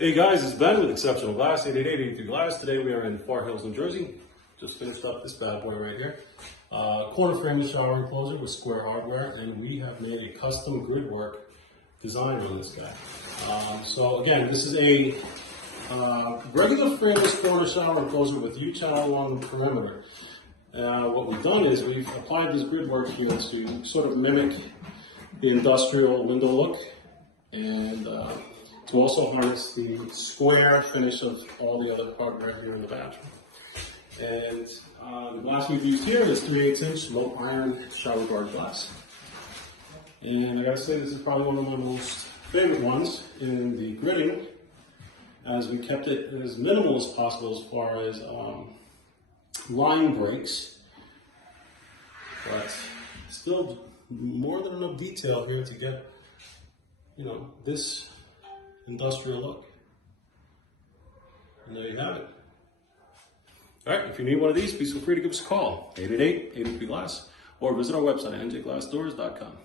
Hey guys, it's Ben with Exceptional Glass, 888-83 Glass. Today we are in Far Hills, New Jersey. Just finished up this bad boy right here. Corner frameless shower enclosure with square hardware, and we have made a custom grid work design on this guy. So again, this is a regular frameless corner shower enclosure with U-channel along the perimeter. What we've done is we've applied this grid work here to sort of mimic the industrial window look, and to also harness the square finish of all the other hardware here in the bathroom. And the glass we've used here is 3/8" low Iron ShowerGuard glass. And I gotta say, this is probably one of my most favorite ones in the gridding, as we kept it as minimal as possible as far as line breaks, but still more than enough detail here to get, you know, this industrial look. And there you have it. All right, if you need one of these, please feel free to give us a call, 888-83 Glass, or visit our website, njglassdoors.com.